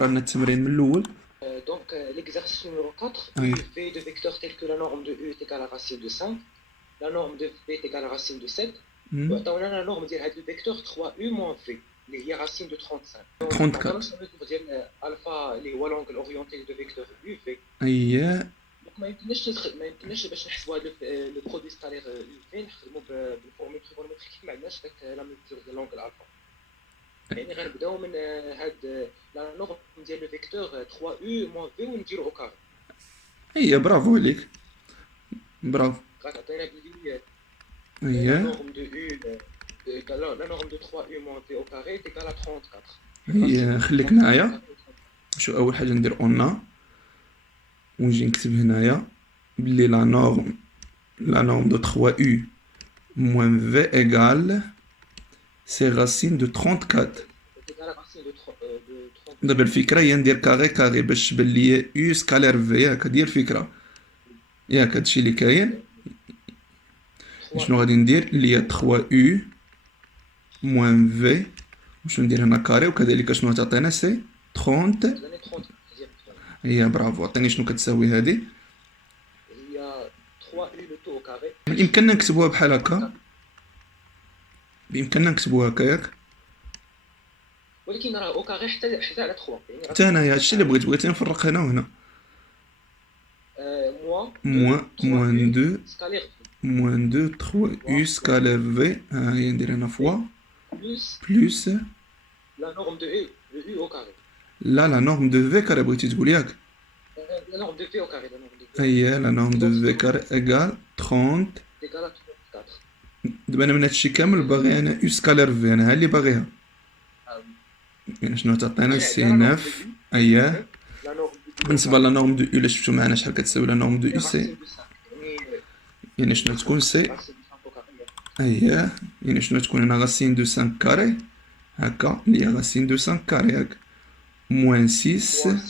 قررنا التمرين من الأول. Donc, l'exercice numéro 4, Oui. v de vecteurs tels que la norme de u est égale à racine de 5, la norme de v est égale à racine de 7, Hmm. وعطاونا la norme ديال هذا الفيكتور 3u moins v اللي هي racine de 35. 34. عطاونا الرقم ديال الفا اللي هو l'angle orienté de vecteur u v. أييه. Donc ما يمكنناش باش نحسبوا هذا لو برودوي سكالير u v نخدموا بالفورمول تريغونومتريك ما عندناش داك لا ميزور ديال l'angle الفا. يعني غنبداو من هاد لا نورم ديال لو فيكتور 3u moins v ونديرو او كاري. أييه برافو عليك. برافو. غتعطينا بلي la أييه. norme de u la norme de 3u moins v au carré est égale à 34. أييه خليك هنايا. شو أول حاجة ندير أونا ونجي نكتب هنايا بلي لا نورم دو 3u moins v égale سي راسين دو 34. C'est égal à racine de 34. دابا الفكرة هي ندير كاري باش تبان ليا u سكالير في، ياك هادي هي الفكرة، ياك هادشي اللي كاين. شنو غادي ندير اللي هي 3u moins v، وشنو ندير هنا كاري، وكذلك شنو تعطينا سي 30. donner 30. هي برافو. عطيني شنو كتساوي هادي. Il y a 3u le tout au carré. بإمكاننا نكتبوها بحال هكا، بإمكاننا نكتبوها هكا ياك. ولكن راه او كاري حتى على 3 يعني حتى انايا هادشي اللي بغيت نفرق هنا وهنا. موان 2 سكالير moins 2 3u سكالير v، ها هي ندير هنا فوا بلس بلس la norme de u au carré. لا نورم دو في كاري بغيتي تقول ياك. La norme de v au carré, la norme de v هي لا نورم دو في كاري ايكال 30. est égale à 34. دابا انا من هادشي كامل باغي انا u سكالير في، انا ها اللي باغيها. يعني شنو تعطينا سي 9. اييه. La norme de بالنسبه لا نورم دو u اللي شفتو معنا شحال كتساوي لا نورم دو u racine سي، de 5 يعني شنو تكون سي. racine de 5 au carré. اييه يعني شنو تكون هنا غاسين دو 5 كاري هكا اللي هي غاسين دو 5 كاري هاك موان 6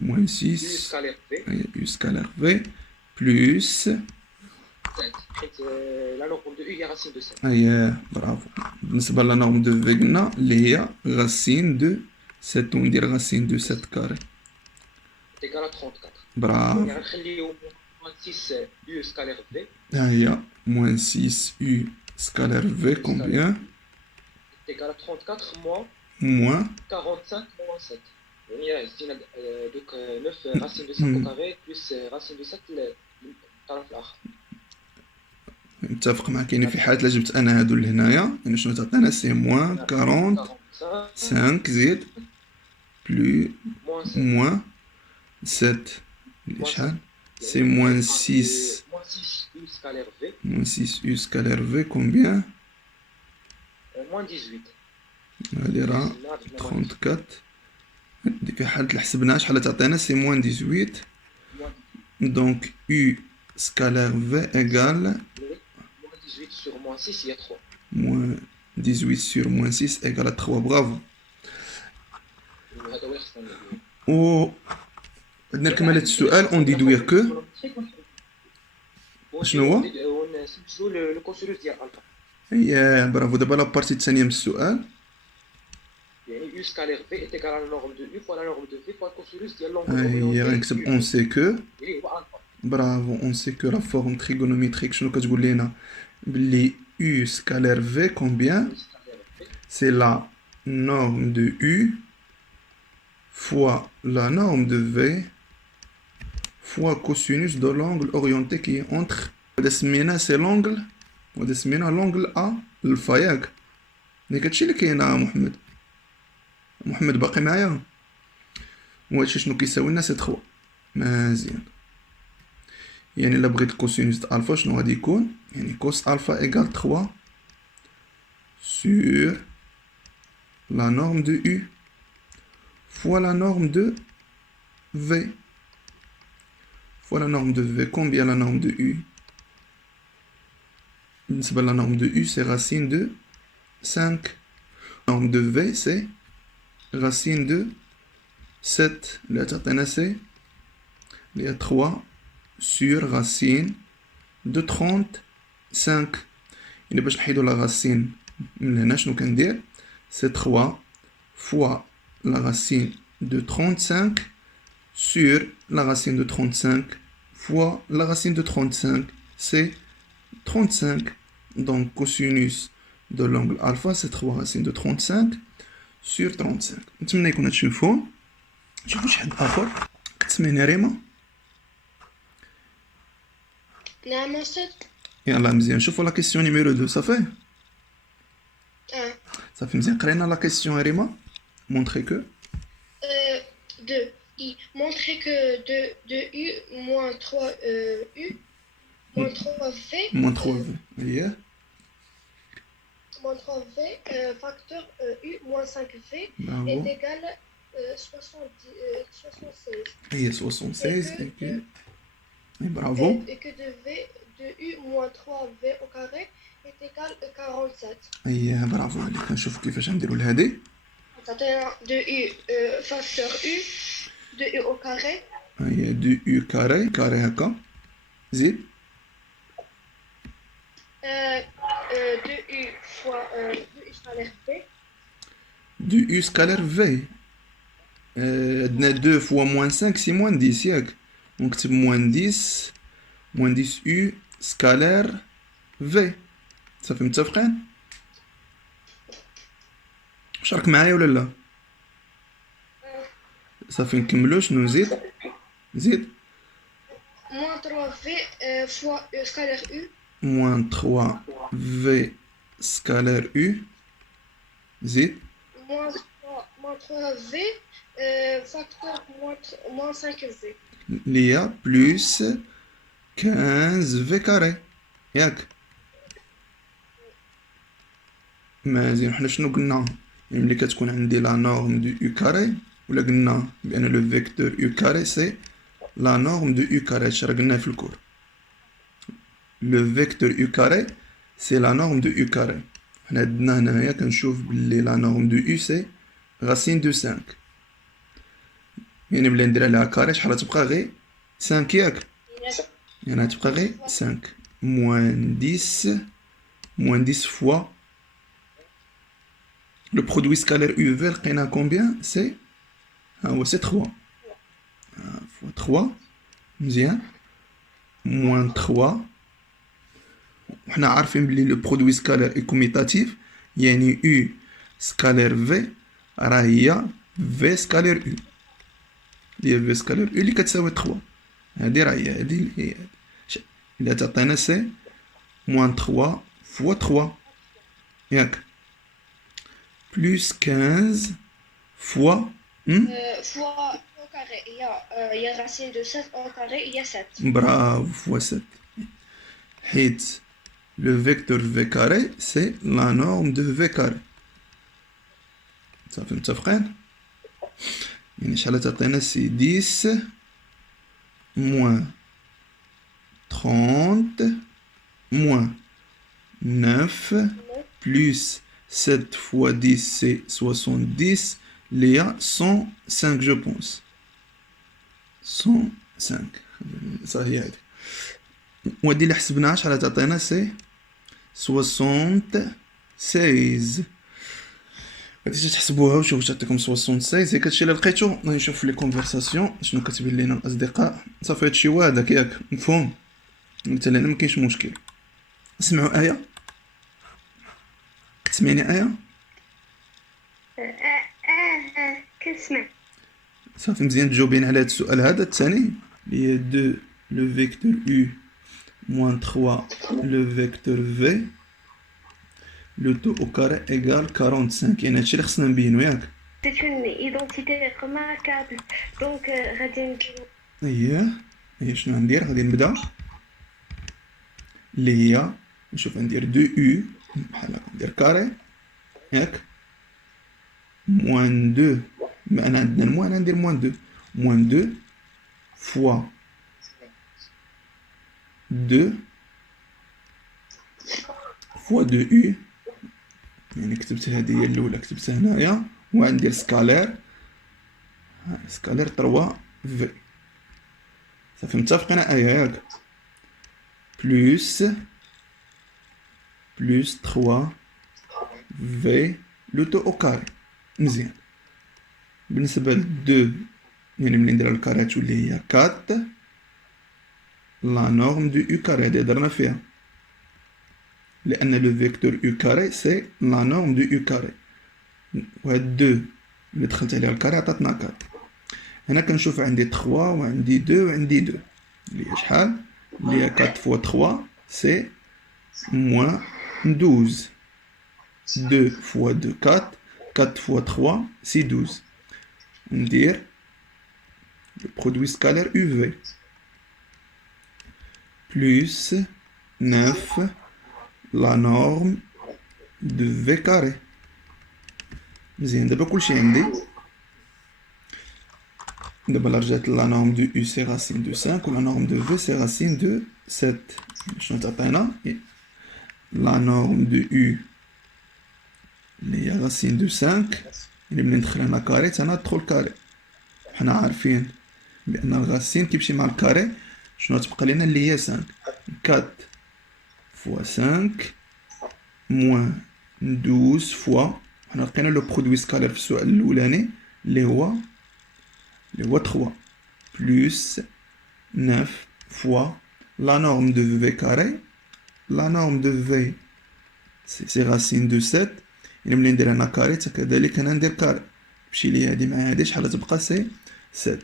موان u 6 سكالير v هي يو سكالير في بلس 7 حيت la norme de u هي racine de 7. هي برافو. بالنسبة لا نورم دو في قلنا اللي هي غاسين دو 7 وندير غاسين دو 7 كاري. est égal à 34. برافو. يعني غنخليو moins 6 u سكالير v ها هي موان 6 يو سكالير في كومبيان est égal à 34 moins موان 45 moins 7. يعني زدنا دوك 9 racine de 5 au carré plus racine de 7 الطرف الآخر. متفق معك. يعني في حالة لا جبت انا هادو لهنايا يعني شنو تعطينا سي موان 45 زيد بلو moins 7 موان 7 اللي شحال سي موان 6 moins 6 u scalaire v موان 6 يو سكالير في كومبيان moins 18. هادي راه 34. هادي في حالة الحسبناها شحال تعطينا سي موان 18. دونك يو سكالير في ايكال moins 18 sur moins 6 il y a 3. موان 18 سور موان 6 ايكال 3. برافو. هذا هو اللي خصنا نديرو. و عندنا كمالة السؤال اون ديدوير كو شنو هو؟ ونسجلو لو كوسينوس ديال الفا. هي برافو. دابا لابارتي الثانية من السؤال يعني u scalaire v est égal à la norme de u fois la norme de v fois le cosinus ديال l'angle هي orienté غنكتب u. اون سي كو. اللي هو الفا. برافو. اون سي كو لا فورم تريغونوميتريك شنو كتقول لينا بلي u سكالير في كومبيان u scalaire v c'est la norme de u fois la norme de v fois cosinus de l'angle orienté qui est entre. وهذا سميناه سي لونغل، وهذا سميناه لونغل ا الفا ياك. ياك هادشي اللي كاين محمد باقي معايا. وهادشي شنو كيساوي لنا سي 3. مزيان. يعني الا بغيت الكوسينوس د الفا شنو غادي يكون يعني كوس الفا ايكال 3 sur la norme de u fois la norme de v fois la norme de v. Combien la norme de u? بالنسبة لا norme de u c'est racine de 5. La norme de v c'est racine de 7 اللي تعطينا سي اللي هي 3 sur racine de 35. يعني باش نحيدو لا راسين من هنا شنو كندير سي 3 fois la racine de 35 sur la racine de 35 fois la racine de 35, c'est 35. Donc, cosinus de l'angle alpha, c'est 3 racines de 35 sur 35. نتمنى يكون هادشي مفهوم. نشوفو شي حد آخر. كتسمعني ريما؟ نعم أستاذ. يلا مزيان، نشوفو لا كيسيون نيميرو 2 صافي؟ صافي مزيان، قرينا لا كيسيون ريما. Montrer que 2i. Montrer que 2u moins 3u moins 3v moins 3v. Yeah. moins 3v facteur u moins 5v Bravo. est égal 76. Et 76. Et bravo. Et que de u moins 3v au carré est égal 47. ايه برافو عليك. نشوف كيفاش نديرو لهادي. تعطينا 2u facteur u 2u au carré. ايه 2u كاري هكا. زيد 2u fois 2u scalaire v. 2u scalaire v. عندنا 2 fois moins 5 c'est moins 10 ياك. نكتب moins 10u scalaire v. صافي متفقين؟ واش راك معايا ولا لا؟ صافي نكملو. شنو نزيد؟ زيد Moins 3v fois u scalaire u. moins 3v scalaire u. زيد Moins 3v facteur moins 5v. اللي هي plus 15v carré ياك. مزيان. حنا شنو قلنا؟ يعني ملي كتكون عندي لا نورم دو u كاري، ولا قلنا بان لو فيكتور u كاري سي لا نورم دو u كاري. هادشي راه قلناه في الكور. لو فيكتور u كاري سي لا نورم دو u كاري. حنا عندنا هنايا كنشوف بلي لا نورم دو u سي racine دو 5. يعني بلي ندير عليها كاري شحال تبقى؟ غير 5 ياك. يعني تبقى غير 5 moins 10 fois le produit scalaire UV لقينا combien؟ c'est c'est 3 fois 3 مزيان moins 3. وحنا عارفين بلي le produit scalaire est commutatif، يعني U scalaire V راه هي V scalaire U، هي V scalaire U اللي كتساوي 3. هادي راه هي هادي اللي تعطينا سي moins 3 fois 3 ياك plus 15 fois fois au carré. Il y a racine de 7 au carré, il y a 7. bravo fois 7. حيت le vecteur V carré c'est la norme de V carré. صافي متفقين؟ يعني شحال تعطينا سي 10 moins 30 moins 9 plus 7 fois 10 c'est 70. Il y a 105 je pense. 105 صحيح هادي. وهادي اللي حسبناها شحال تعطينا سي 76. غادي تحسبوها وشوفوا واش تعطيكم 76. هيك هادشي اللي لقيتو. غادي نشوف في لي كونفرساسيون شنو كاتبين لينا الاصدقاء. صافي هادشي واحد ياك مفهوم. مثلا ما كاينش مشكل. اسمعوا آية. كتسمعني آية؟ كنسمع. صافي مزيان تجاوبين على هاد السؤال هذا الثاني اللي هي 2 لو فيكتور U moins 3 لو فيكتور V لو تو au carré égale 45. يعني هادشي اللي خصنا نبينو ياك. C'est une identité remarquable. Donc غادي نديرو. هي شنو غندير؟ غادي نبدا اللي هي نشوف ندير 2U بحال هكا ندير كاري ياك moins 2. ما انا عندنا الموان ندير moins 2 fois 2 fois 2U. يعني كتبت هذه هي الاولى كتبتها هنايا وغندير سكالير 3 في. صافي متفقين آية ياك. plus 3 v le tout au carré. مزيان بالنسبة ل 2 يعني ملي ندير الكاري تولي هي 4 لا نورم دو يو كاري هادي هضرنا فيها لأن لو فيكتور يو كاري سي لا نورم دو يو كاري وهاد 2 اللي دخلت عليها الكاري عطاتنا 4 هنا كنشوف عندي 3 وعندي 2 وعندي 2 اللي هي شحال اللي هي 4 فوا 3 سي موان 12 2 فوا 2 4 4 فوا 3 سي 12 ندير le produit scalaire UV plus 9 la norme de V carré. مزيان دابا كلشي عندي دابا رجعت la norme de U c'est racine de 5 و la norme de V c'est racine de 7 شنو تعطينا la norme de U اللي هي racine de 5 اللي ملي ندخل هنا كاري تندخل كاري حنا عارفين بأن الغاسين كيمشي مع الكاري شنو تبقى لنا اللي هي 5 4 فوا 5 موان 12 فوا حنا لقينا لو برودوي سكالير في السؤال الاولاني اللي هو 3 بلس 9 فوا لا نورم دو في كاري لا نورم دو في سي راسين دو 7 يعني ملي ندير هنا كاري حتى كذلك انا ندير كاري تمشي لي هادي مع هادي شحال تبقى سي 7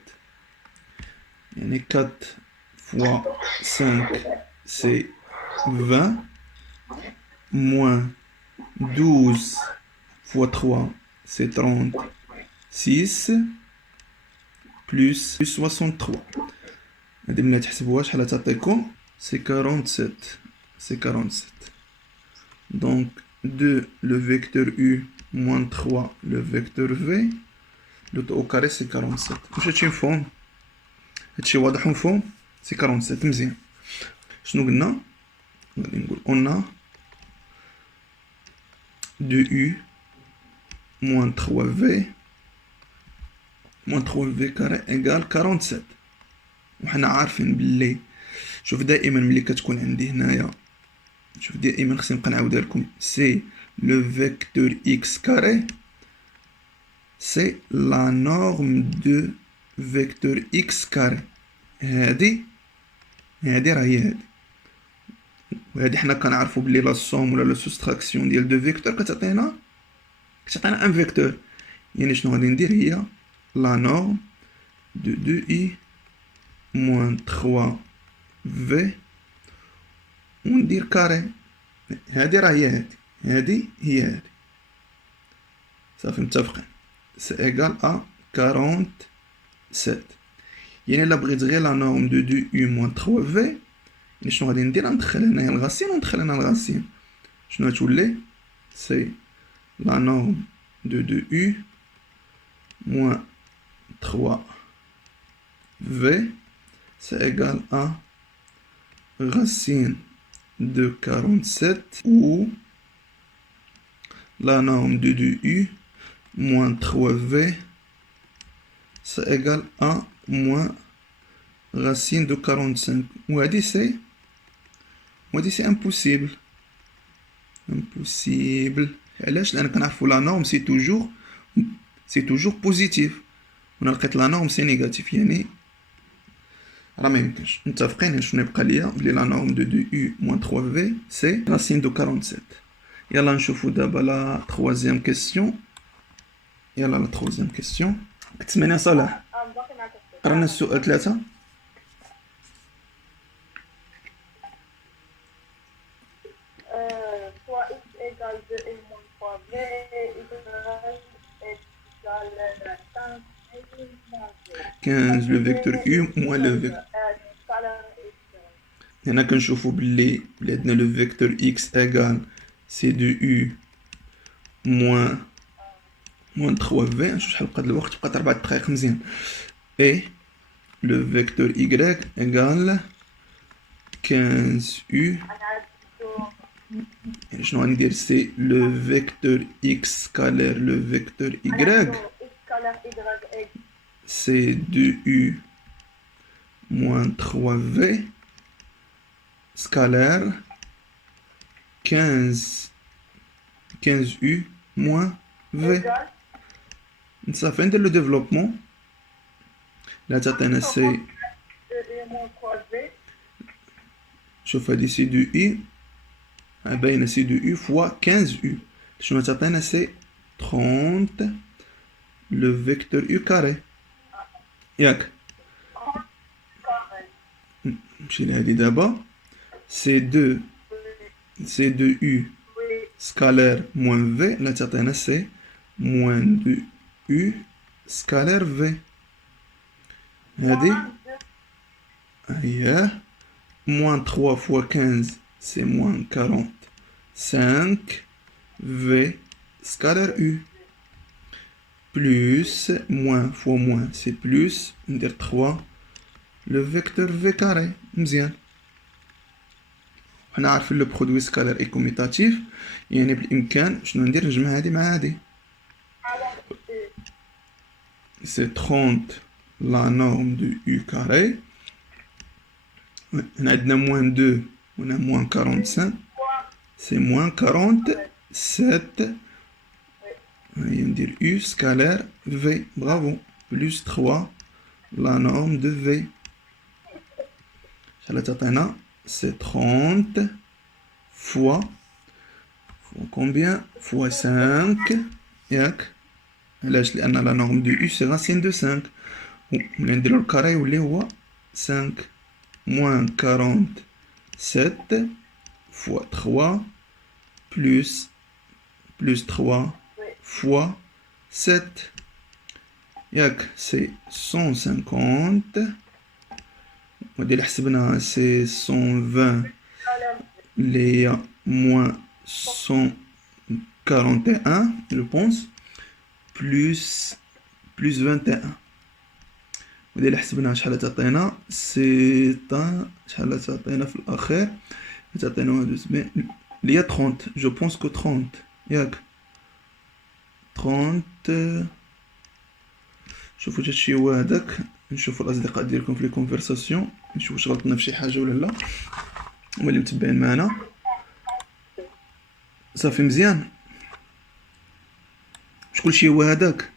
يعني 4 fois 5 c'est 20 moins 12 fois 3 c'est 36 plus 63 هادي ملي تحسبوها شحال تعطيكم c'est 47 c'est 47 donc 2 le vecteur U moins 3 le vecteur V le au carré c'est 47 واش هادشي مفهوم هادشي واضح ومفهوم سي 47 مزيان شنو قلنا غادي نقول on a 2u moins 3v moins 3v carré égale 47 وحنا عارفين باللي شوف دائما ملي كتكون عندي هنايا شوف دائما خصني نبقى نعاودها لكم سي لو فيكتور x carré c'est la norme de vecteur x carré هادي راه هي هادي وهادي حنا كنعرفو بلي لا سوم ولا لا سوستراكسيون ديال دو فيكتور كتعطينا ان فيكتور يعني شنو غادي ندير هي لا نورم دو 2i موان 3v وندير كاري هادي راه هي هادي هي هادي صافي متفقين سي ايغال ا 47 يعني الا بغيت غير لا نورم دو 2u موان 3v يعني شنو غادي ندير ندخل هنايا الغاسين وندخل هنا الغاسين شنو غتولي سي لا نورم دو 2u موان 3v c'est égal à racine de 47 ou la norme de 2u moins 3v c'est égal à moins racine de 45 وهادي سي impossible علاش لان كنعرفوا لا نورم سي توجور بوزيتيف وانا لقيت لا نورم سي نيجاتيف يعني راه ما يمكنش متفقين شنو يبقى ليا بلي لا نورم دو 2u moins 3v سي racine de 47 يلا نشوفوا دابا لا troisième question يلا لا troisième question كتسمعني صلاح قرانا السؤال 3 15 le vecteur u moins le vecteur هنا كنشوفوا باللي عندنا le vecteur x égale c2u moins 3v نشوف شحال بقات الوقت بقات 4 دقائق مزيان et le vecteur y égale 15u يعني شنو غندير سي لو فيكتور x scalaire le vecteur y c'est 2u moins 3v scalaire 15u moins v صافي ندير لو ديفلوبمون. لا تعطينا سي، شوف هادي سي دو اي باينه سي دو يو فوا 15 يو. شنو تعطينا سي 30 لو فيكتور يو كاري ياك. نمشي لهادي دابا سي دو يو سكالير موان في، لا تعطينا سي موان دو يو سكالير في. هادي اييه moins 3 fois 15 c'est moins 45 v scalaire u plus moins fois moins c'est plus ندير 3 le vecteur v carré. مزيان حنا عارفين لو برودوي سكالير اي كوميتاتيف، يعني بالامكان شنو ندير نجمع هادي مع هادي. c'est 30 la norme de u carré. On a moins 2, on a moins 45, c'est moins 47. On va dire U scalaire V, bravo, plus 3, la norme de V. C'est 30 fois combien? Fois 5. Yak. Là, la norme de U, c'est racine de 5. On va dire le carré ou les 5. Moins 47 fois 3 plus 3 fois 7. Yak, c'est 150. On va حسبنا c'est 120 les moins 141 je pense plus 21. ودي حسبنا شحال تعطينا سي شحال تعطينا في الاخير، تعطينا 71 اللي هي 30 جو بونس كو 30 ياك 30. شوفوا هادشي هو هذاك، نشوفوا الاصدقاء ديالكم في لي كونفرساسيون نشوفوا واش غلطنا في شي حاجه ولا لا، هما اللي متبعين معنا. صافي مزيان، واش كلشي هو هذاك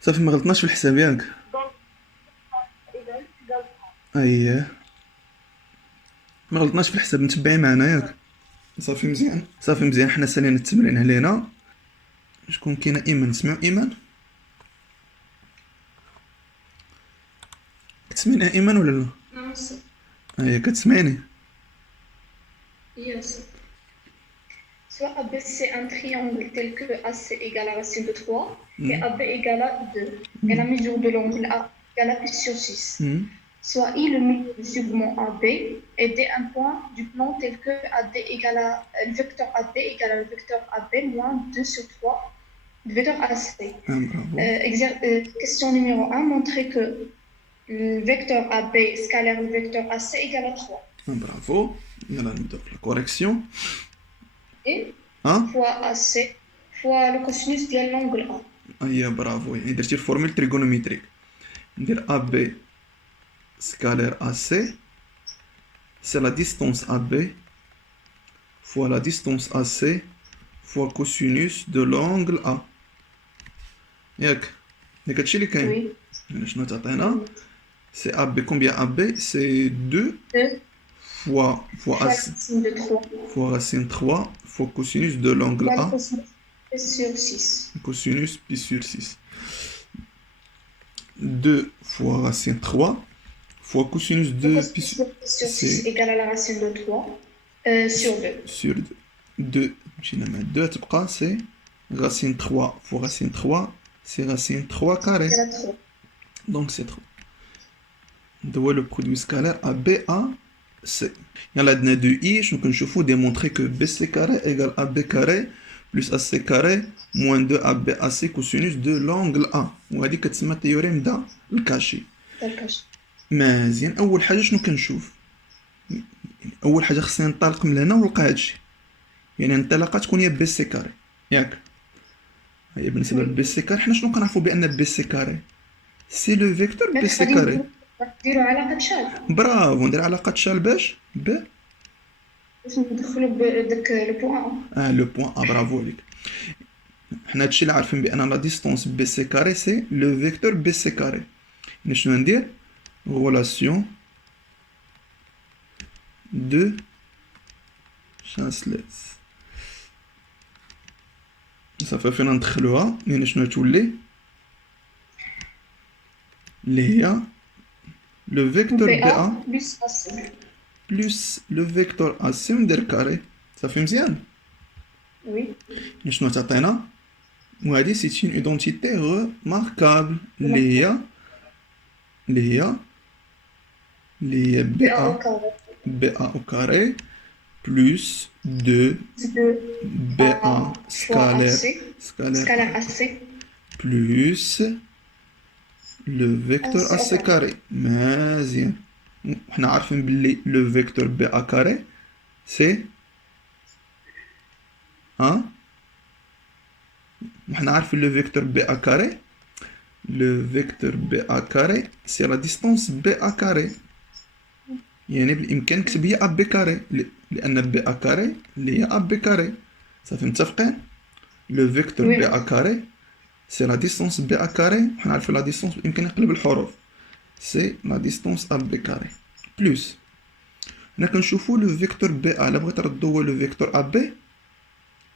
صافي ما غلطناش في الحساب ياك. اييه ما غلطناش في الحساب، متبعين معنا ياك. صافي مزيان صافي مزيان، حنا سالينا التمرين علينا. شكون كاينه؟ ايمان، سمعوا ايمان؟ كتسمعيني ايمان ولا لا؟ اييه كتسمعيني. Yes. Soit AB c'est un triangle tel que AC égale à racine de 3 et AB égale à 2 et la mesure de l'angle A égale à pi sur 6. Soit I le milieu du segment AB et D un point du plan tel que AD égale à le vecteur AD égale à le vecteur AB moins 2 sur 3 du vecteur AC. Question numéro 1, montrer que le vecteur AB scalaire le vecteur AC égale à 3. Bravo. يلا نبداو la correction. Et fois AC fois le cosinus de l'angle A. اييه برافو، يعني درتي الفورمول تريغونوميتريك. ندير AB scalaire AC c'est la distance AB fois la distance AC fois cosinus de l'angle A. ياك هادشي اللي كاين. شنو تعطينا؟ c'est AB combien AB c'est 2 fois racine de 3 fois racine 3 fois cosinus de l'angle A sur 6. Cosinus pi sur 6. 2 fois racine 3 fois cosinus de pi sur 6 égale à la racine de 3 sur 2. Sur 2. 2 تبقى c'est racine 3 fois racine 3 c'est racine 3 carré. Donc c'est 3. Donc le produit scalaire à BA C. يلا عندنا دو اي شنو كنشوفو démontrer que BC carré égale AB carré plus AC carré moins 2 AB AC cosinus de l'angle A. وهذه كتسمى تيوريم دا الكاشي. مزيان، اول حاجه شنو كنشوف؟ اول حاجه خصني ننطلق من هنا ونلقى هادشي، يعني الانطلاقه تكون هي BC carré ياك. هي بالنسبه للبي كاري حنا شنو كنعرفوا بان BC carré سي لو فيكتور BC carré. نديرو علاقة شال. برافو، ندير علاقة شال باش باش ندخلو بداك لو بوان. لو بوان برافو عليك. حنا هادشي اللي عارفين بان لا ديستونس بي سي كاري سي لو فيكتور بي سي كاري. يعني شنو ندير؟ غولاسيون دو شانسليز صافي فينا ندخلوها. يعني شنو تولي؟ اللي هي لو فيكتور بي ا بلس AC. بلس لو فيكتور ا سي ندير كاري. صافي مزيان. Oui. يعني شنو تعطينا؟ وهادي سي اون ايدونتيتي ريماركابل اللي هي بي BA ا au carré. بي ا او كاري بلس 2 2 بي ا fois سكالير AC. Scalaire AC. بلس لو فيكتور AC ا سي au carré. كاري. مزيان. وحنا عارفين بلي لو فيكتور بي ا كاري سي وحنا عارفين لو فيكتور بي ا كاري. لو فيكتور بي ا كاري سي لا ديستونس بي ا كاري. يعني بالامكان نكتب هي ا بي كاري لان بي ا كاري اللي هي ا بي كاري. صافي متفقين؟ لو فيكتور Oui. بي ا كاري سي لا ديستونس بي ا كاري. حنا عارفين لا ديستونس بالامكان نقلب الحروف سي لا ديستونس ا بي كاري بلس هنا كنشوفوا لو فيكتور بي ا. الا بغيت نردو هو لو فيكتور ا بي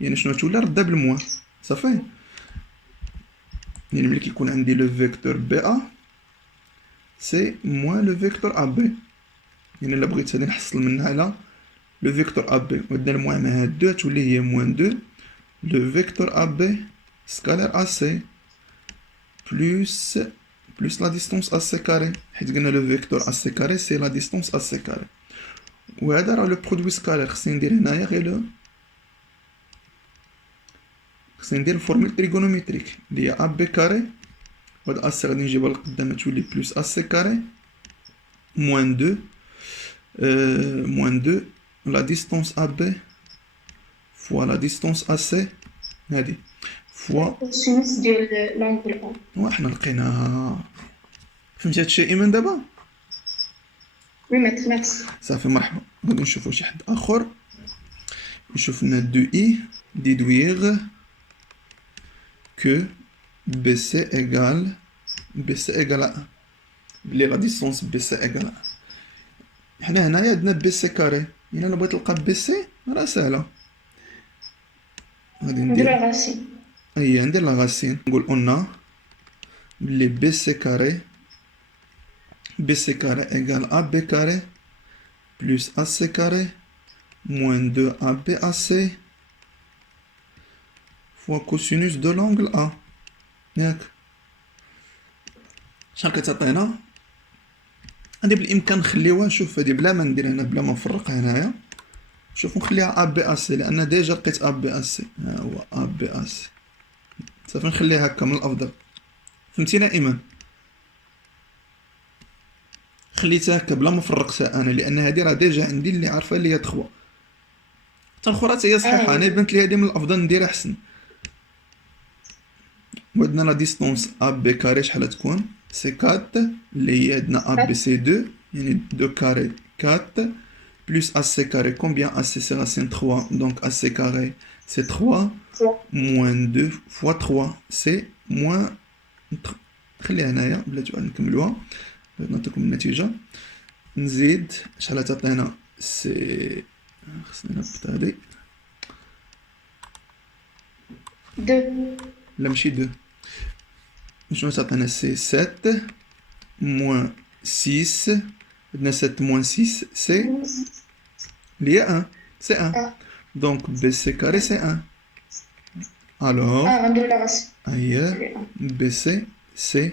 يعني شنو تولي؟ ردها بالموان. صافي. يعني ملي كيكون عندي لو فيكتور بي ا سي موان لو فيكتور ا بي. يعني الا بغيت هادي نحصل منها على لو فيكتور ا بي ودنا الموان مع هاد دو تولي هي موان دو لو فيكتور ا بي سكالير ا سي بلس لا ديستونس ا سي كاري حيت قلنا لو فيكتور ا سي كاري سي لا ديستونس ا سي كاري. وهذا راه لو برودوي سكالير. خصني ندير هنايا غير خصني ندير الفورمول تريغونوميتريك اللي هي ا بي كاري وهاد ا سي غادي نجيبها لقدام تولي بلس ا سي كاري موان 2 لا ديستونس ا بي فوا لا ديستونس ا سي هادي فوا Cosinus ديال l'angle A. وحنا لقيناها. فهمتي هادشي ايمن دابا؟ Oui, maître, merci. صافي مرحبا. غادي نشوفو شي حد اخر نشوف لنا دو اي ديدويغ que BC égale 1 بلي لا ديستونس BC égale 1. حنا هنايا عندنا BC كاري. يعني الا بغيت نلقى BC راه ساهله. غادي ندير ندير راسين. ندير لا غاسين. نقول اون بلي BC كاري égale AB كاري plus AC carré moins 2 AB AC fois cosinus de l'angle A. ياك شحال كتعطينا؟ هادي بالامكان نخليوها. شوف هادي بلا ما ندير هنا بلا ما نفرقها هنايا. شوف نخليها ا بي اس لان ديجا لقيت ا بي اس. ها هو ا بي اس. صافي نخليها هكا من الافضل. فهمتينا ايمان؟ خليتها هكا بلا ما فرقتها انا لان هادي راه ديجا عندي اللي عارفه اللي هي 3 حتى الاخرى هي صحيحه. انا بنت لي هادي من الافضل نديرها احسن. وعندنا لا ديستونس ا بي كاري شحال تكون؟ سي 4 اللي هي عندنا ا بي سي 2 يعني 2 كاري 4 plus AC carré. Combien AC c'est racine 3, donc AC carré c'est 3 moins 2 fois 3 c'est moins. خليها هنايا بلا تعاود نكملوها نعطيكم النتيجة. نزيد شحال تعطينا؟ سي خصني نهبط هادي 2. لا ماشي 2. شنو تعطينا؟ سي 7 moins 6 عندنا 7 moins 6 c'est اللي هي 1 c'est 1 donc BC carré c'est 1 alors غنديرو لا راسين. هي BC c'est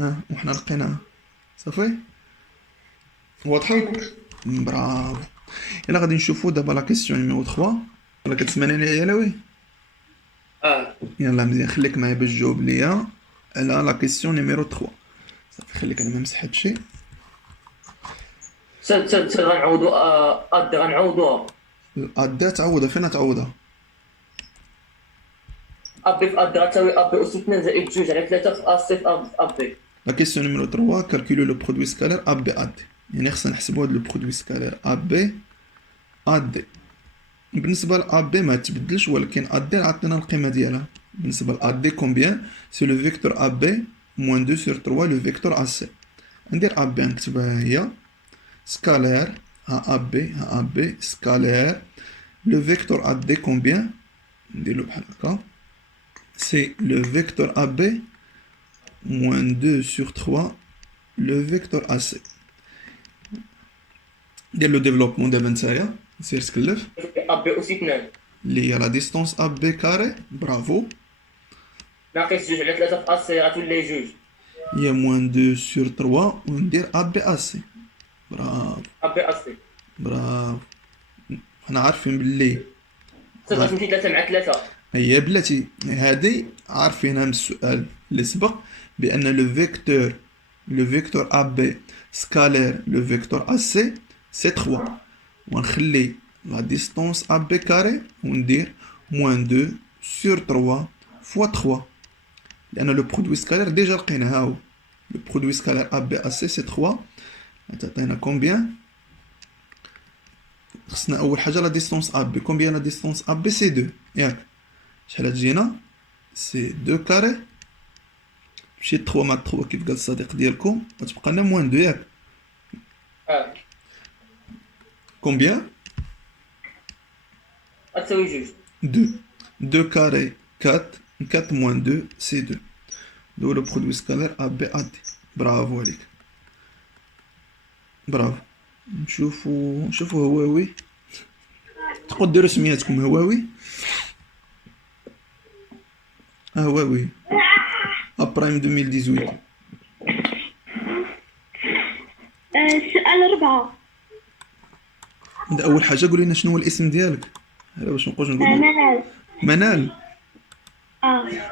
1 وحنا لقيناها. صافي واضحة؟ برافو. يلا غادي نشوفو دابا لا كيسيون نيميرو 3. ولا كتسمعني ليا يا لاوي؟ يلا مزيان خليك معايا باش تجاوب ليا على لا كيسيون نيميرو 3. صافي خليك انا ما نمسح هادشي. سد غنعوضوها. الأدا تعوضها فين تعوضها؟ ابي في اد غتساوي ابي اس 2 زائد 2 على 3 في اس في ابي. لا كيسيون نيميرو 3 كالكولي لو برودوي سكالير ا بي ا دي. يعني خصنا نحسبو هاد لو برودوي سكالير ا بي ا دي. بالنسبه ل ا بي ما تبدلش ولكن ا دي عطينا القيمه ديالها بالنسبة ل AD combien c'est le vecteur AB moins 2 sur 3 le vecteur AC. ندير AB نكتبها هي scalaire ها AB scalaire le vecteur AD combien نديرو بحال هكا c'est le vecteur AB moins 2 sur 3 le vecteur AC. دير لو ديفلوبمون دابا نتايا سير تكلف AB أس 2 اللي هي لا ديستونس AB كاري برافو ناقص 2 على 3 في أس غتولي 2 هي موان 2 سور 3 وندير AB AC. برافو AB أس برافو حنا عارفين باللي صافي تمشي 3 مع 3 هي بلاتي هادي عارفينها من السؤال اللي سبق بان لو فيكتور AB scalaire le vecteur AC c'est 3 ونخلي la distance AB carré وندير moins 2 sur 3 fois 3 لأن le produit scalaire déjà لقيناه هاهو le produit scalaire AB AC c'est 3 تعطينا combien خصنا أول حاجة la distance AB combien la distance AB c'est 2 ياك شحال تجينا c'est 2 carré مشيت 3 مع 3 كيف قال الصديق ديالكم غتبقى لنا moins 2 ياك combien غتساوي 2 2 carré 4 4 moins 2 c'est 2 دو لو برودوي سكالير AB AD. برافو عليك برافو. نشوفو هواوي تقدروا ديروا سمياتكم هواوي هواوي ابرايم 2018. سؤال 4. اول حاجه قولي لنا شنو هو الاسم ديالك هذا باش نبقاوش نقولوا منال.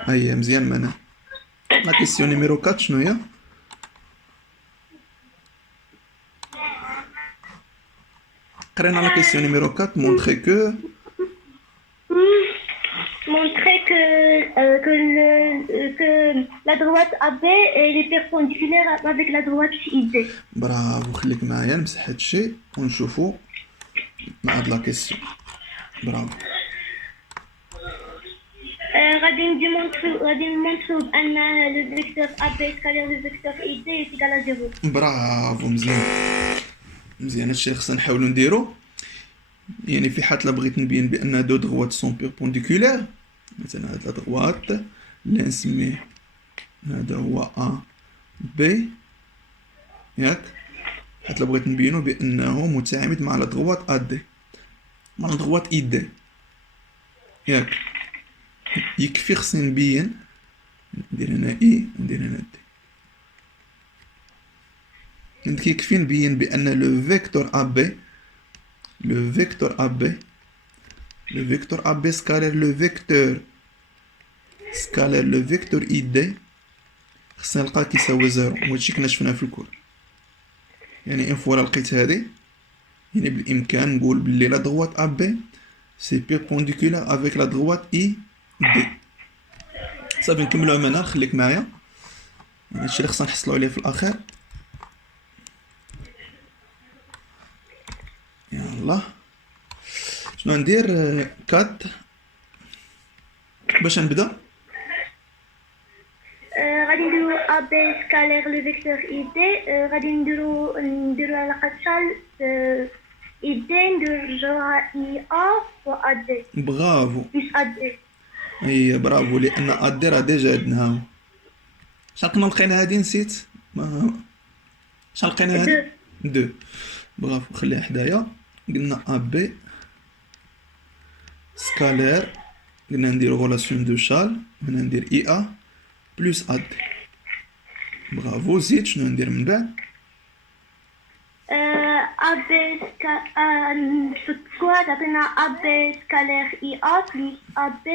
هيا مزيان منال. لا كيسيون نيميرو 4 شنو هي؟ قرينا لا كيسيون نيميرو 4 montrer que la droite AB elle est perpendiculaire avec la droite ID. برافو خليك معايا نمسح هادشي ونشوفو مع هاد لا كيسيون. برافو. غادي نمونطرو بان لو فيكتور AB scalaire لو فيكتور ID est égal à 0. برافو مزيان هادشي اللي خصنا نحاولو نديرو. يعني في حالة لا بغيت نبين بان دو دغوات سون بيربونديكولير مثلا هاد لا دغوات اللي نسميه هذا هو A B ياك حيت لا بغيت نبينو بانه متعامد مع لا دغوات AD مع لا دغوات ID ياك يكفي خصني نبين ندير هنا اي وندير هنا دي عندك يكفي نبين بان لو فيكتور AB scalaire le vecteur ID خصنا نلقاه كيساوي 0 وهادشي كنا شفناه في الكور. يعني ان فوا لقيت هادي يعني بالامكان نقول بلي لا droite AB c'est perpendiculaire avec la droite ID. صافي نكملوها منال خليك معايا هادشي اللي خصنا نحصلو عليه في الاخير. يلا شنو ندير 4 باش نبدا. غادي نديرو AB scalaire le vecteur ID. غادي نديرو علاقة شال ID نديروها IA و AD. برافو بلس AD. اي برافو لان AD راه ديجا عندنا. شحال كنا لقينا هادي نسيت شحال لقينا هادي 2. برافو خليها حدايا قلنا AB scalaire قلنا نديرو غولاسيون دو شال هنا ندير IA بلس AD. برافو زيد شنو ندير من بعد؟ AB تعطينا AB scalaire IA بلس AB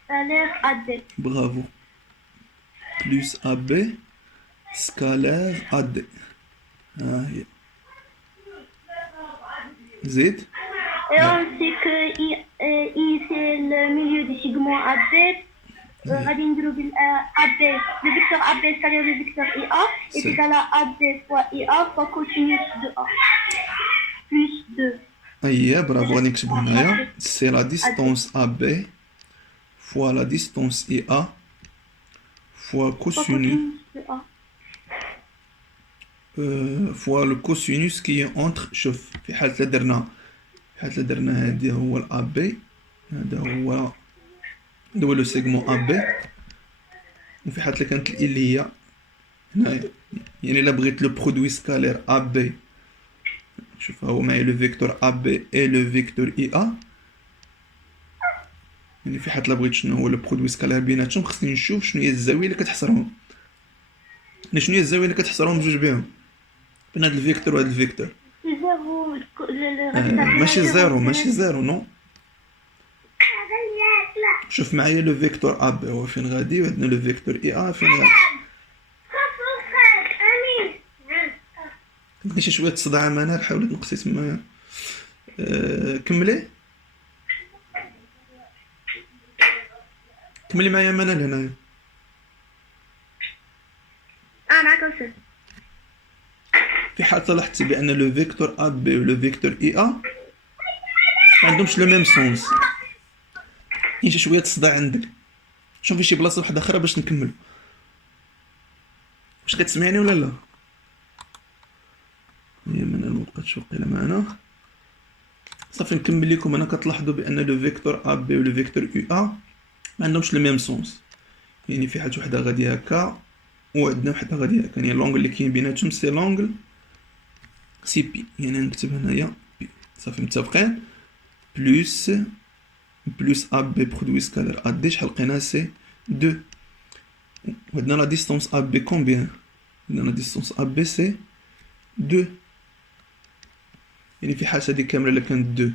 scalaire AD. برافو بلس AB scalaire AD. ها هي زيد. Et on sait que I c'est le milieu du segment AB. غادي نديرو بال AB le vecteur AB scalaire le vecteur IA est égal à AB fois IA fois cosinus de A plus 2. اييه برافو غادي نكتبو هنايا سي لا ديستونس AB fois la distance IA fois cosinus fois le cosinus qui est entre. شوف في حالة لا درنا هذا هو الA B، هذا هو لو سيغمون A B، وفي حالة كانت ال اللي هي هنايا، يعني الا بغيت لو برودوي سكالير A B، شوف هو معايا لو فيكتور A B et لو فيكتور IA، يعني في حالة لا بغيت شنو هو لو برودوي سكالير بيناتهم خصني نشوف شنو هي الزاوية اللي كتحصرهم، شنو هي الزاوية اللي كتحصرهم بجوج بهم بين هاد الفيكتور وهاد الفيكتور. ماشي زيرو نو. شوف معايا لو فيكتور A B هو فين غادي، وعندنا لو فيكتور IA فين غادي. كنت شي شويه تصدع منال، حاولت نقصي تما. كملي معايا منال هنايا. معاك أستاذ. في حالة لاحظتي بأن لو فيكتور A B و لو فيكتور IA ما عندهمش لو ميم سونس، كاين شي شويه تصدع عندك. شوفي شي بلاصه واحده اخرى باش نكملو. واش كتسمعني ولا لا؟ هي من الوقت وقيله معنا صافي. نكمل لكم. انا كتلاحظوا بان لو فيكتور A B و لو فيكتور IA ما عندهمش لو ميم سونس، يعني في حاجه وحده غادي هكا وعندنا وحده غادي هكا، يعني لونغل اللي كاين بيناتهم سي لونغل سي بي، يعني نكتب هنايا بي. صافي متفقين. بلس A B برودوي سكالير A D شحال لقينا سي 2. وعندنا لا ديستونس A B كومبيان، عندنا لا ديستونس A B سي 2، يعني في حالة هادي كاملة إلا كانت 2،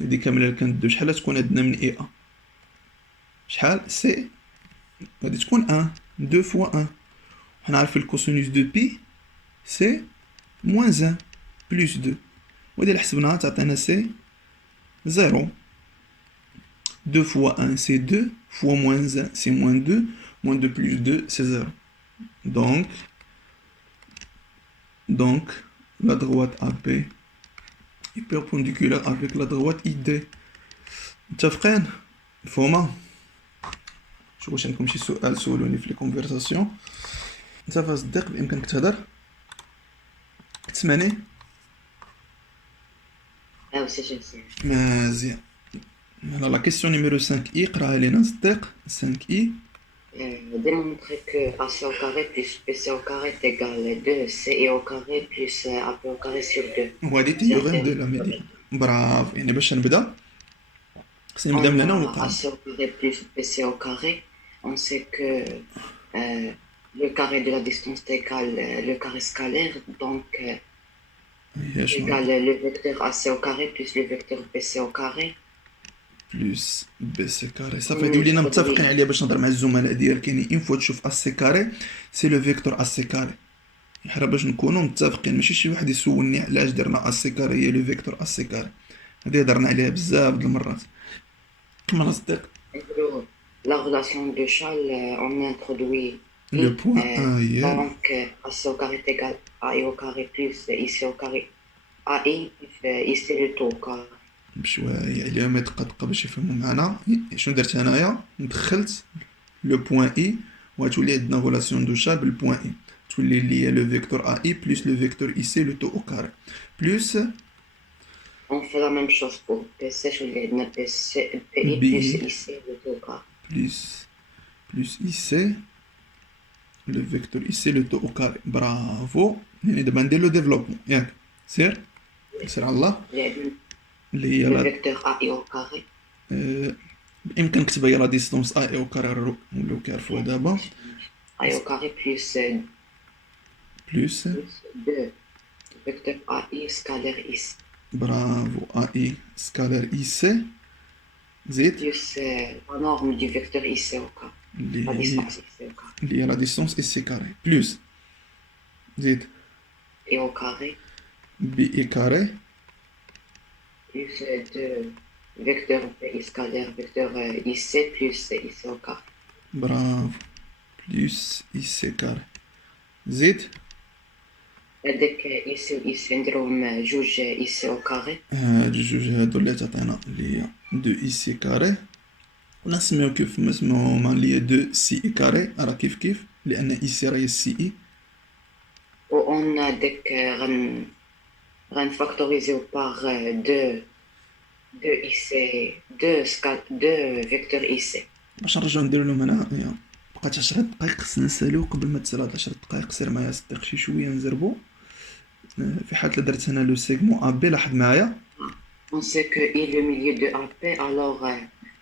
هادي كاملة إلا كانت 2 شحال تكون عندنا من إي أ؟ شحال سي غادي تكون 1 2 فوا 1. حنا عارفين الكوسينوس دو بي سي موان 1 بلس 2، وهادي اللي حسبناها تعطينا سي 0. 2 fois 1 c'est 2 fois moins 1 c'est moins 2 moins 2 plus 2 c'est 0. Donc la droite AB est perpendiculaire avec la droite ID. متفقين؟ مفهومة؟ شوفوا واش عندكم شي سؤال سولوني في لي كونفرساسيون. انت صديق بامكانك تهضر؟ كتسمعني؟ سي مزيان. Alors la question numéro 5i, قراها لينا صديق. 5i. Démontrer que AC au carré plus BC au carré est égal à 2CI au carré plus AP au carré sur 2. وهادي تيوريم دو لا ميدي. برافو. يعني باش نبدا خصني نبدا من هنا ونقرا. AC au carré plus BC au carré, on sait que le carré de la distance égale le carré scalaire, donc égale le vecteur AC au carré plus le vecteur BC au carré. بلس بي سي كاري. صافي هادي ولينا متفقين عليها باش نهضر مع الزملاء ديالك. يعني اون فوا تشوف اس سي كاري سي لو فيكتور اس سي كاري، حنا باش نكونوا متفقين ماشي شي واحد يسولني علاش درنا اس سي كاري هي لو فيكتور اس سي كاري. هادي هضرنا عليها بزاف د المرات. كمل صديق. La relation de Charles, on introduit le point A donc AC au carré est égal à I au carré plus IC au carré AI plus IC le tout au carré. بشويه عليها ما دقه باش يفهموا معنا. شنو درت هنايا؟ دخلت لو بوين اي وغتولي عندنا غولاسيون دو شارل بالبوين اي، تولي لي هي لو فيكتور اي بلس لو فيكتور اي سي لو تو او كاري بلس. On fait la même chose pour PC, je vais dire PC, PI plus IC le tout au carré. Plus IC le vecteur IC le tout au carré. برافو. يعني دابا ندير لو ديفلوبمون ياك. سير على الله. اللي هي le vecteur AI au carré. يمكن نكتبها هي لا ديستونس اي او كاري ولاو كيعرفوها دابا. AI au carré plus 2 vecteur AI scalaire IC. برافو. اي سكالير اي سي زيد plus la norme du vecteur IC au carré. La distance IC au carré. اللي هي لا ديستونس اي سي كاري بلس زيد Et au carré بي اي كاري plus 2 vecteur PI scalaire vecteur IC plus IC au carré. برافو. بلس اي سي كاري زيد هذاك IC و IC نديروهم جوج IC au carré. هاد الجوج هادو اللي تعطينا اللي هي 2 اي سي كاري ولا نسميو كيف ما سموه هما اللي هي 2 سي اي كاري راه كيف لان اي سي راهي سي اي وأون ديك غنفاكتوريزيو باغ دو اي سي دو فيكتور اي سي. باش نرجعو نديرو لهم هنا بقات 10 دقائق خصنا نسالو قبل ما تصل هاد 10 دقائق. سير معايا صديق شي شويه نزربو. في حالة درت هنا لو سيغمون ا بي لاحظ معايا On sait que I le milieu de AP, alors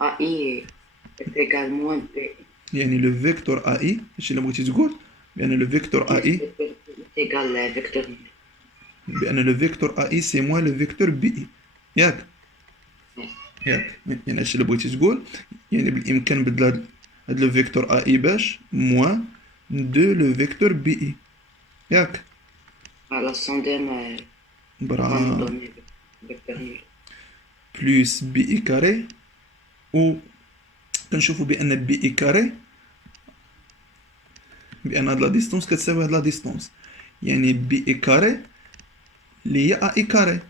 AI est égal moins B. يعني لو فيكتور اي اي هادشي اللي بغيتي تقول بان لو فيكتور اي اي égal vecteur. بان لو فيكتور اي اي سي موان لو فيكتور بي اي ياك يعني هادشي اللي بغيتي تقول يعني بالامكان نبدل هاد لو فيكتور اي اي باش موان دو لو فيكتور بي اي ياك La sondème برا va nous donner vecteur nul. بلوس بي اي كاري و كنشوفو بان بي اي كاري بان هاد لا ديستونس كتساوي هاد لا ديستونس يعني بي اي كاري اللي هي ا اي كاري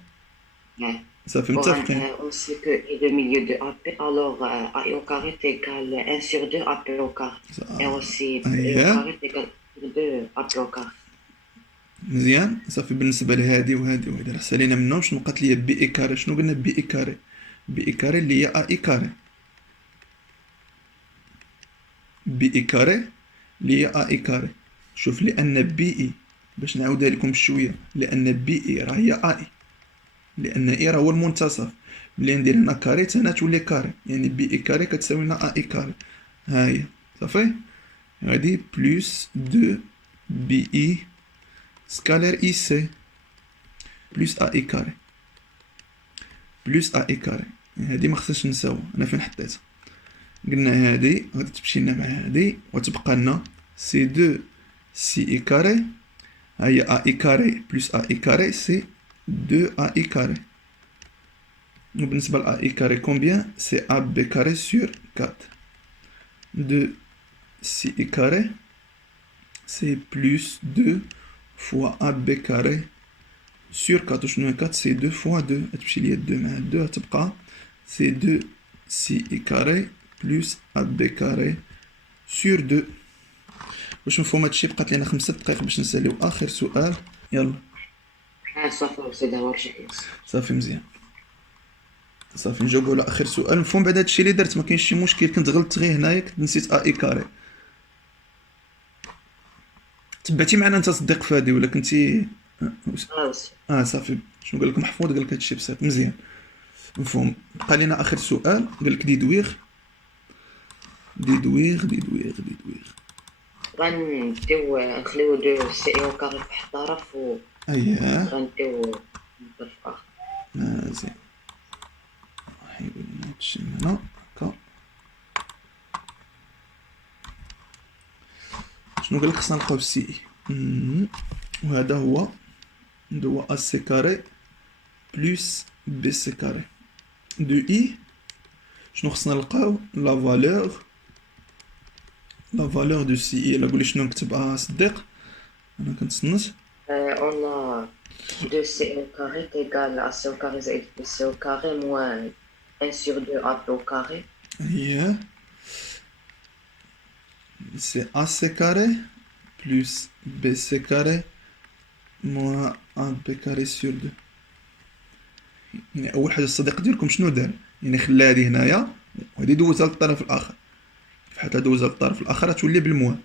Ouais. صافي Bon, متفقين. on sait que I le milieu de AP, alors AI au carré est égal 1 sur 2 AP au carré. Et aussi B au carré est égal 1 sur 2 AP au carré. مزيان صافي بالنسبه لهادي وهادي وهادي راه سالينا منهم. شنو بقات ليا بي اي كاري؟ شنو قلنا بي اي كاري؟ بي اي كاري اللي هي ا اي كاري بي اي كاري اللي هي ا اي كاري. شوف لان بي اي باش نعاودها لكم بشويه لان بي اي راه هي ا اي لان اي راه هو المنتصف. ملي ندير هنا كاري تانا تولي كاري يعني بي اي كاري كتساوي لنا ا اي كاري. ها هي صافي هادي بلوس 2 بي اي سكالير اي سي بلوس ا اي كاري بلوس ا اي كاري. هادي ما خصناش نساو انا فين حطيتها. قلنا هادي غادي تمشي لنا مع هادي وتبقى لنا سي 2 سي اي كاري هي ا اي كاري بلوس ا اي كاري سي 2 ا اي كاري. وبالنسبه ل ا اي كاري كومبيان سي ا بي كاري سور 4 2 سي اي كاري سي بلوس 2 fois AB carré sur 4. شنو هي 4 سي 2 fois 2 غتمشي ليا 2 مع 2 غتبقى سي 2 سي اي كاري بلوس AB كاري sur 2. واش مفهوم هادشي؟ بقات لينا 5 دقائق باش نساليو اخر سؤال. يلا صافي وسيدي هو شي صافي مزيان صافي نجاوبو على اخر سؤال. مفهوم بعد هادشي اللي درت؟ ما كاينش شي مشكل؟ كنت غلطت غير هنايا كنت نسيت ا اي كاري. تبعتي معنا انت صديق فادي ولا كنتي صافي. شنو قال لك محفوظ؟ قال لك هادشي بسيط مزيان مفهوم. بقى لينا اخر سؤال. قال لك ديدويغ غنديو نخليو دو سي او كاري في واحد الطرف و غنديو في اخر. مزيان حيقول لنا هادشي هنا هكا. شنو قال لك؟ خصنا نلقاو سي اي وهذا هو ا سي كاري بلس بي سي كاري دو اي. شنو خصنا نلقاو؟ لا فالور دو سي اي. لا قولي شنو نكتب صديق انا كنتصنت. On a 2c au carré égale à c au carré زائد bc au carré moins 1 sur 2 ap au carré. هي c'est AC carré plus BC carré moins AB carré sur 2. يعني أول حاجة الصديق ديالكم شنو دار؟ يعني خلى هادي هنايا وهادي دوزها للطرف الآخر. في حالة دوزها للطرف الآخر تولي بالموان.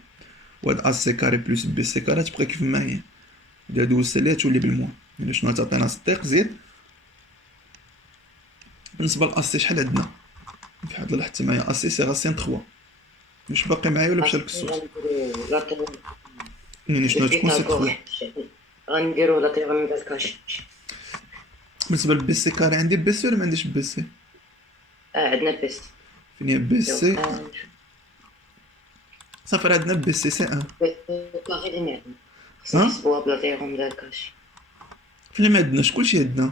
وهاد AC carré plus BC carré تبقى كيف ما هي. إذا دوزتها ليها تولي بالموان. يعني شنو تعطينا صديق؟ زيد. بالنسبة لأسي شحال عندنا؟ في حالة لاحظت معايا أسي سي راسين 3. مش باقي معايا ولا مشى لك الصوت؟ يعني شنو تكون سي 3؟ غنديرو لا تيغون بالكاش. بالنسبة للبي سي كاري عندي بي سي ولا ما عنديش بي سي؟ عندنا بي سي. فين هي بي سي؟ صافي راه عندنا بي سي 1. كاري اللي عندنا خصنا نحسبوها بلا تيغون بالكاش. فين ما عندناش كلشي عندنا.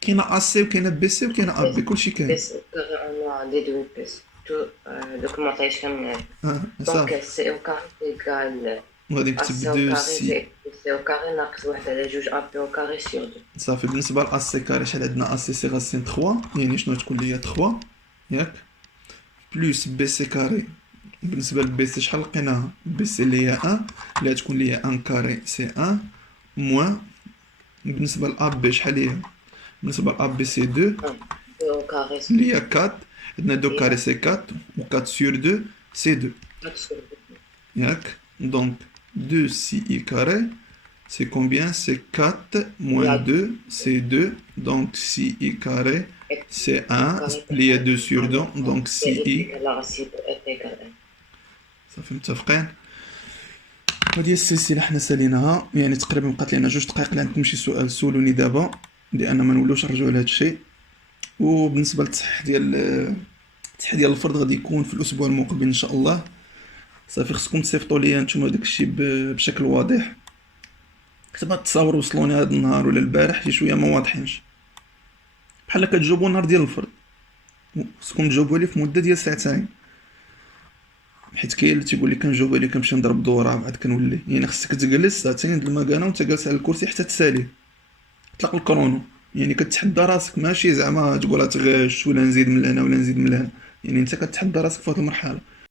كاينه اسي وكاينه بي سي وكاينه ا بي كلشي كاين. بي سي انا لي دو بي سي دوك ما عطيتش كان. دونك صافي سي او كاري ايكال وغادي A نكتب C au دو carré, سي. c'est C au carré ناقص 1 على 2 A P au carré sur 2. صافي بالنسبه ل سي كاري شحال عندنا ا سي راسين 3 يعني شنو تكون ليا 3 ياك بلس بي سي كاري. بالنسبه لبي سي شحال لقيناها بي سي اللي هي 1 اللي تكون ليا 1 كاري سي 1 موان بالنسبه ل بي شحال هي بالنسبه ل بي سي 2 C au carré اللي هي 4 عندنا 2 كاري سي 4 و 4 سور 2 سي 2 sur 2. ياك دونك 2 سي اي كاري c'est combien? C'est 4 moins 2, c'est 2. Donc, si i carré, c'est 1. Plié 2 sur 2. Donc, si i. صافي متفقين. هذه السلسلة حنا ساليناها يعني تقريبا بقات لنا 2 دقائق. اللي عندكم شي سؤال سولوني دابا لأن ما نولوش نرجعو لهذا الشيء. وبالنسبة للتصحيح ديال الفرض غادي يكون في الأسبوع المقبل إن شاء الله. صافي خصكم تصيفطوا ليا نتوما داك الشيء بشكل واضح. حتى هاد التصاور وصلوني هاد النهار ولا البارح شي شويه ما واضحينش بحال كتجاوبوا النهار ديال الفرض خصكم تجاوبوا لي في مده ديال ساعتين حيت كاين اللي تيقول لي كنجاوب عليه كنمشي نضرب دوره بعد كنولي يعني خصك تجلس ساعتين د المكانه وانت جالس على الكرسي حتى تسالي تطلق الكرونو يعني كتحدى راسك ماشي زعما تقولها تغش ولا نزيد من هنا ولا نزيد من هنا يعني انت كتحدى راسك في هاد المرحله